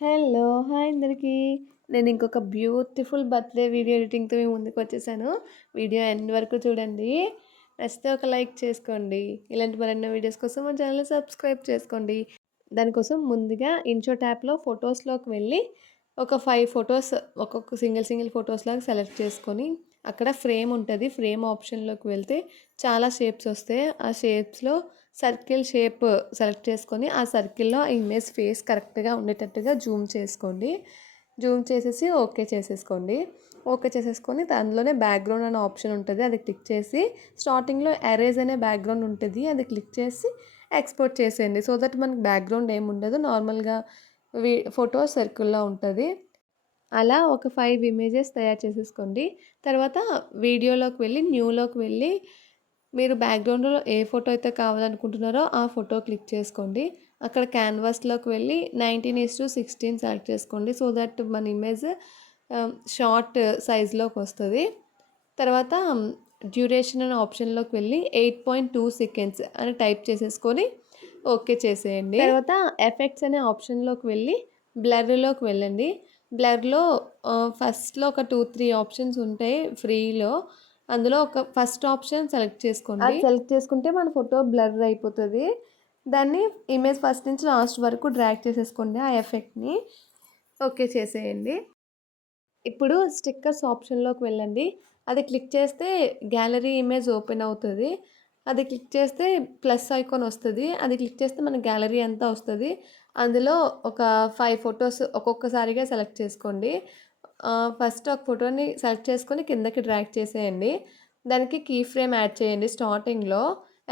Hello! Hi అందరికీ. నేను ఇంకొక బ్యూటిఫుల్ బర్త్‌డే వీడియో ఎడిటింగ్‌తో మీ ముందుకొచ్చేసాను. వీడియో ఎండ్ వరకు చూడండి. నచ్చితే ఒక లైక్ చేసుకోండి. ఇలాంటి మరెన్నో వీడియోస్ కోసం మా ఛానెల్‌ని సబ్స్క్రైబ్ చేసుకోండి. దానికోసం ముందుగా ఇన్‌షాట్ యాప్‌లో ఫోటోస్‌లోకి వెళ్ళి ఒక 5 ఫోటోస్ ఒక్కొక్క సింగిల్ ఫోటోస్‌లాగా సెలెక్ట్ చేసుకొని, అక్కడ ఫ్రేమ్ ఉంటది. ఫ్రేమ్ ఆప్షన్‌లోకి వెళ్తే చాలా షేప్స్ వస్తాయి. ఆ షేప్స్‌లో సర్కిల్ షేప్ సెలెక్ట్ చేసుకొని, ఆ సర్కిల్‌లో ఆ ఇమేజ్ ఫేస్ కరెక్ట్‌గా ఉండేటట్టుగా జూమ్ చేసుకోండి. జూమ్ చేసేసి ఓకే చేసేసుకోండి. ఓకే చేసేసుకొని దానిలోనే బ్యాక్‌గ్రౌండ్ అనే ఆప్షన్ ఉంటది. అది క్లిక్ చేసి స్టార్టింగ్‌లో ఎరేజ్ అనే బ్యాక్‌గ్రౌండ్ ఉంటది. అది క్లిక్ చేసి ఎక్స్‌పోర్ట్ చేసేయండి. సో దట్ మనకి బ్యాక్‌గ్రౌండ్ ఏమి ఉండదు. నార్మల్‌గా ఫోటో సర్కిల్‌లా ఉంటది. అలా ఒక 5 ఇమేజెస్ తయారు చేసేసుకోండి. తర్వాత వీడియోలోకి వెళ్ళి, న్యూలోకి వెళ్ళి మీరు బ్యాక్‌గ్రౌండ్‌లో ఏ ఫోటో అయితే కావాలనుకుంటున్నారో ఆ ఫోటో క్లిక్ చేసుకోండి. అక్కడ క్యాన్వాస్‌లోకి వెళ్ళి 19:16 సెలెక్ట్ చేసుకోండి. సో దట్ మన ఇమేజ్ షార్ట్ సైజ్‌లోకొస్తది. తర్వాత డ్యూరేషన్ అనే ఆప్షన్‌లోకి వెళ్ళి 8.2 సెకండ్స్ అని టైప్ చేసేసుకొని ఓకే చేసేయండి. తర్వాత ఎఫెక్ట్స్ అనే ఆప్షన్‌లోకి వెళ్ళి బ్లర్‌లోకి వెళ్ళండి. బ్లర్‌లో ఫస్ట్‌లో ఒక 2, 3 ఆప్షన్స్ ఉంటాయి ఫ్రీలో. అందులో ఒక ఫస్ట్ ఆప్షన్ సెలెక్ట్ చేసుకోండి. అది సెలెక్ట్ చేసుకుంటే మన ఫోటో బ్లర్ అయిపోతది. దాన్ని ఇమేజ్ ఫస్ట్ నుంచి లాస్ట్ వరకు డ్రాగ్ చేసేసుకోండి ఆ ఎఫెక్ట్‌ని. ఓకే చేసేయండి. ఇప్పుడు స్టిక్కర్స్ ఆప్షన్‌లోకి వెళ్ళండి. అది క్లిక్ చేస్తే గ్యాలరీ ఇమేజ్ ఓపెన్ అవుతది. అది క్లిక్ చేస్తే ప్లస్ ఐకాన్ వస్తది. అది క్లిక్ చేస్తే మన గ్యాలరీ అంతా వస్తది. అందులో ఒక 5 ఫోటోస్ ఒక్కొక్కసారిగా సెలెక్ట్ చేసుకోండి. ఫస్ట్ ఒక ఫోటోని సెలెక్ట్ చేసుకొని కిందకి డ్రాగ్ చేసేయండి. దానికి కీ ఫ్రేమ్ యాడ్ చేయండి స్టార్టింగ్‌లో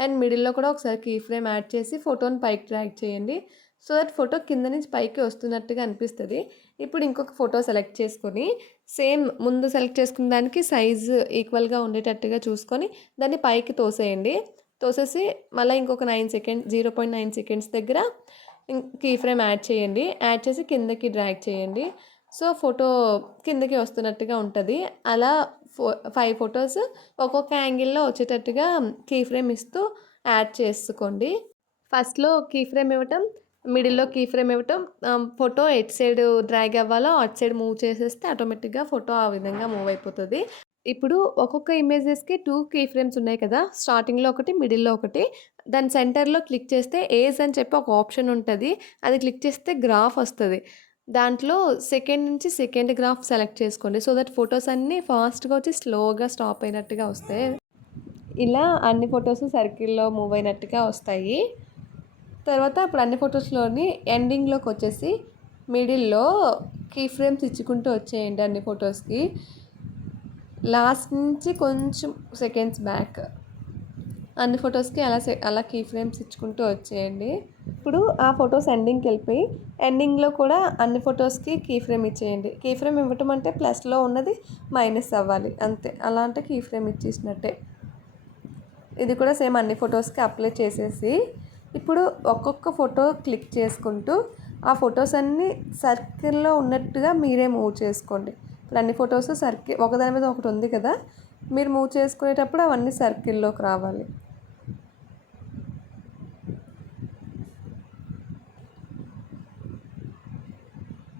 అండ్ మిడిల్‌లో కూడా ఒకసారి కీ ఫ్రేమ్ యాడ్ చేసి ఫోటోని పైకి డ్రాగ్ చేయండి. సో దట్ ఫోటో కింద నుంచి పైకి వస్తున్నట్టుగా అనిపిస్తది. ఇప్పుడు ఇంకొక ఫోటో సెలెక్ట్ చేసుకొని సేమ్ ముందు సెలెక్ట్ చేసుకున్న దానికి సైజు ఈక్వల్‌గా ఉండేటట్టుగా చూసుకొని దాన్ని పైకి తోసేయండి. తోసేసి మళ్ళీ ఇంకొక 0.9 సెకండ్స్ దగ్గర కీ ఫ్రేమ్ యాడ్ చేయండి. యాడ్ చేసి కిందకి డ్రాగ్ చేయండి. సో ఫోటో కిందకి వస్తున్నట్టుగా ఉంటది. అలా 5 ఫోటోస్ ఒక్కొక్క యాంగిల్‌లో వచ్చేటట్టుగా కీ ఫ్రేమ్ ఇస్తూ యాడ్ చేసుకోండి. ఫస్ట్‌లో కీ ఫ్రేమ్ ఇవ్వటం, మిడిల్‌లో కీ ఫ్రేమ్ ఇవ్వటం, ఫోటో ఎటు సైడ్ డ్రాగ్ అవ్వాలో అటు సైడ్ మూవ్ చేసేస్తే ఆటోమేటిక్‌గా ఫోటో ఆ విధంగా మూవ్ అయిపోతది. ఇప్పుడు ఒక్కొక్క ఇమేజెస్‌కి 2 కీ ఫ్రేమ్స్ ఉన్నాయి కదా! స్టార్టింగ్‌లో ఒకటి, మిడిల్‌లో ఒకటి. దాని సెంటర్‌లో క్లిక్ చేస్తే ఏజ్ అని చెప్పి ఒక ఆప్షన్ ఉంటది. అది క్లిక్ చేస్తే గ్రాఫ్ వస్తది. దాంట్లో సెకండ్ నుంచి సెకండ్ గ్రాఫ్ సెలెక్ట్ చేసుకోండి. సో దట్ ఫోటోస్ అన్నీ ఫాస్ట్‌గా వచ్చి స్లోగా స్టాప్ అయినట్టుగా వస్తాయి. ఇలా అన్ని ఫోటోస్ సర్కిల్‌లో మూవ్ అయినట్టుగా వస్తాయి. తర్వాత ఇప్పుడు అన్ని ఫోటోస్‌లోని ఎండింగ్‌లోకొచ్చేసి మిడిల్‌లో కీ ఫ్రేమ్స్ ఇచ్చుకుంటూ వచ్చేయండి అన్ని ఫోటోస్‌కి. లాస్ట్ నుంచి కొంచెం సెకండ్స్ బ్యాక్. అన్ని ఫోటోస్‌కి అలా కీ ఫ్రేమ్స్ ఇచ్చుకుంటూ వచ్చేయండి. ఇప్పుడు ఆ ఫోటోస్ ఎండింగ్‌కెళ్ళిపోయి ఎండింగ్‌లో కూడా అన్ని ఫోటోస్‌కి కీ ఫ్రేమ్ ఇచ్చేయండి. కీ ఫ్రేమ్ ఇవ్వటం అంటే ప్లస్‌లో ఉన్నది మైనస్ అవ్వాలి అంతే. అలా అంటే కీ ఫ్రేమ్ ఇచ్చేసినట్టే. ఇది కూడా సేమ్ అన్ని ఫోటోస్‌కి అప్లై చేసేసి, ఇప్పుడు ఒక్కొక్క ఫోటో క్లిక్ చేసుకుంటూ, ఆ ఫోటోస్ అన్నీ సర్కిల్‌లో ఉన్నట్టుగా మీరే మూవ్ చేసుకోండి. ఇప్పుడు అన్ని ఫోటోస్ ఒకదాని మీద ఒకటి ఉంది కదా! మీరు మూవ్ చేసుకునేటప్పుడు అవన్నీ సర్కిల్‌లోకి రావాలి.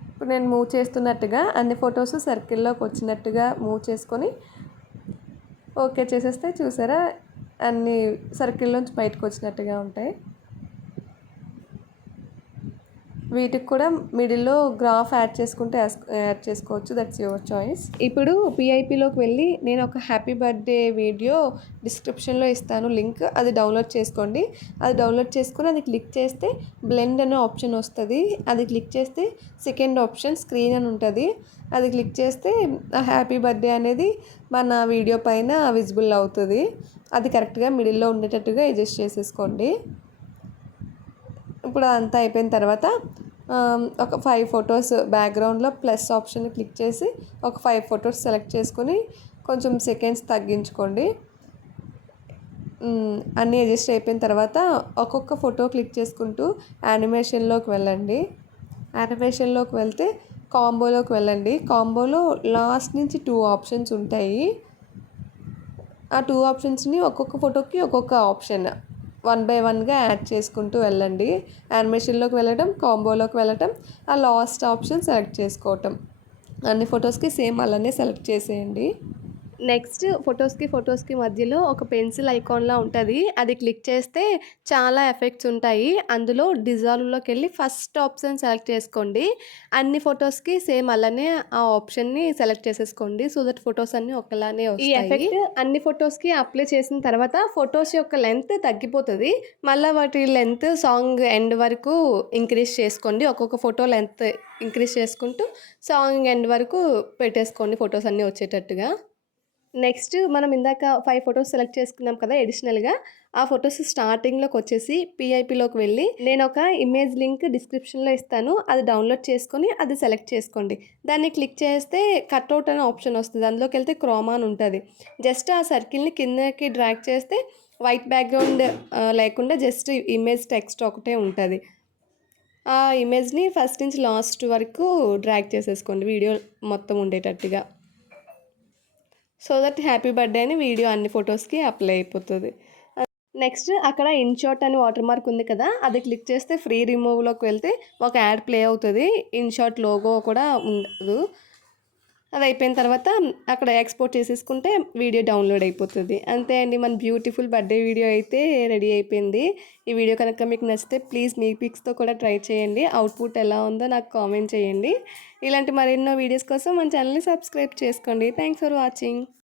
ఇప్పుడు నేను మూవ్ చేస్తున్నట్టుగా అన్ని ఫోటోస్ సర్కిల్‌లోకి వచ్చినట్టుగా మూవ్ చేసుకొని ఓకే చేసేస్తే చూసారా అన్నీ సర్కిల్‌లోంచి బయటకొచ్చినట్టుగా ఉంటాయి. వీటికి కూడా మిడిల్‌లో గ్రాఫ్ యాడ్ చేసుకోవచ్చు. That's your choice. ఇప్పుడు పీఐపీలోకి వెళ్ళి నేను ఒక హ్యాపీ బర్త్‌డే వీడియో డిస్క్రిప్షన్‌లో ఇస్తాను లింక్. అది డౌన్లోడ్ చేసుకోండి. అది డౌన్లోడ్ చేసుకొని అది క్లిక్ చేస్తే బ్లెండ్ అనే ఆప్షన్ వస్తది. అది క్లిక్ చేస్తే సెకండ్ ఆప్షన్ స్క్రీన్ అని ఉంటది. అది క్లిక్ చేస్తే ఆ హ్యాపీ బర్త్‌డే అనేది మన వీడియో పైన విజిబుల్ అవుతది. అది కరెక్ట్‌గా మిడిల్‌లో ఉండేటట్టుగా అడ్జస్ట్ చేసేసుకోండి. ఇప్పుడు అదంతా అయిపోయిన తర్వాత ఒక 5 ఫోటోస్ బ్యాక్‌గ్రౌండ్‌లో ప్లస్ ఆప్షన్ క్లిక్ చేసి ఒక 5 ఫోటోస్ సెలెక్ట్ చేసుకొని కొంచెం సెకండ్స్ తగ్గించుకోండి. అన్నీ అడ్జస్ట్ అయిపోయిన తర్వాత ఒక్కొక్క ఫోటో క్లిక్ చేసుకుంటూ యానిమేషన్‌లోకి వెళ్ళండి. యానిమేషన్‌లోకి వెళ్తే కాంబోలోకి వెళ్ళండి. కాంబోలో లాస్ట్ నుంచి 2 ఆప్షన్స్ ఉంటాయి. ఆ 2 ఆప్షన్స్‌ని ఒక్కొక్క ఫోటోకి ఒక్కొక్క ఆప్షన్. వన్ బై వన్గా యాడ్ చేసుకుంటూ వెళ్ళండి. యానిమేషన్లోకి వెళ్ళటం, కాంబోలోకి వెళ్ళటం, ఆ లాస్ట్ ఆప్షన్ సెలెక్ట్ చేసుకోవటం. అన్ని ఫొటోస్కి సేమ్ అలానే సెలెక్ట్ చేసేయండి. నెక్స్ట్ ఫొటోస్కి మధ్యలో ఒక పెన్సిల్ ఐకాన్‌లా ఉంటది. అది క్లిక్ చేస్తే చాలా ఎఫెక్ట్స్ ఉంటాయి. అందులో డిజాల్వ్‌లోకి వెళ్ళి ఫస్ట్ ఆప్షన్ సెలెక్ట్ చేసుకోండి. అన్ని ఫొటోస్కి సేమ్ అలానే ఆ ఆప్షన్‌ని సెలెక్ట్ చేసేసుకోండి. సో దట్ ఫొటోస్ అన్నీ ఒకలానే వస్తాయి. ఈ ఎఫెక్ట్ అన్ని ఫొటోస్కి అప్లై చేసిన తర్వాత ఫొటోస్ యొక్క లెంత్ తగ్గిపోతుంది. మళ్ళీ వాటి లెంత్ సాంగ్ ఎండ్ వరకు ఇంక్రీజ్ చేసుకోండి. ఒక్కొక్క ఫోటో లెంత్ ఇంక్రీజ్ చేసుకుంటూ సాంగ్ ఎండ్ వరకు పెట్టేసుకోండి ఫొటోస్ అన్నీ వచ్చేటట్టుగా. నెక్స్ట్ మనం ఇందాక 5 ఫోటోస్ సెలెక్ట్ చేసుకున్నాం కదా అడిషనల్‌గా. ఆ ఫోటోస్ స్టార్టింగ్‌లోకొచ్చేసి పీఐపీలోకి వెళ్ళి నేనొక ఇమేజ్ లింక్ డిస్క్రిప్షన్‌లో ఇస్తాను. అది డౌన్‌లోడ్ చేసుకొని అది సెలెక్ట్ చేసుకోండి. దాన్ని క్లిక్ చేస్తే కట్అవుట్ అనే ఆప్షన్ వస్తది. అందులోకెళ్తే క్రోమా అని ఉంటది. జస్ట్ ఆ సర్కిల్‌ని కిందకి డ్రాగ్ చేస్తే వైట్ బ్యాక్‌గ్రౌండ్ లేకుండా జస్ట్ ఇమేజ్ టెక్స్ట్ ఒకటే ఉంటది. ఆ ఇమేజ్‌ని ఫస్ట్ నుంచి లాస్ట్ వరకు డ్రాగ్ చేసేసుకోండి వీడియో మొత్తం ఉండేటట్టుగా. సో దట్ హ్యాపీ బర్త్డే అని వీడియో అన్ని ఫొటోస్‌కి అప్లై అయిపోతది. నెక్స్ట్ అక్కడ ఇన్‌షాట్ అని వాటర్ మార్క్ ఉంది కదా! అది క్లిక్ చేస్తే ఫ్రీ రిమూవ్‌లోకి వెళ్తే ఒక యాడ్ ప్లే అవుతది. ఇన్‌షాట్ లోగో కూడా ఉండదు. అది అయిపోయిన తర్వాత అక్కడ ఎక్స్‌పోర్ట్ చేసేసుకుంటే వీడియో డౌన్‌లోడ్ అయిపోతది. అంతే అండి, మన బ్యూటిఫుల్ బర్త్డే వీడియో అయితే రెడీ అయిపోయింది. ఈ వీడియో కనుక మీకు నచ్చితే ప్లీజ్ మీ పిక్స్‌తో కూడా ట్రై చేయండి. అవుట్‌పుట్ ఎలా ఉందో నాకు కామెంట్ చేయండి. ఇలాంటి మరెన్నో వీడియోస్ కోసం మన ఛానల్‌ని సబ్స్క్రైబ్ చేసుకోండి. Thanks for watching.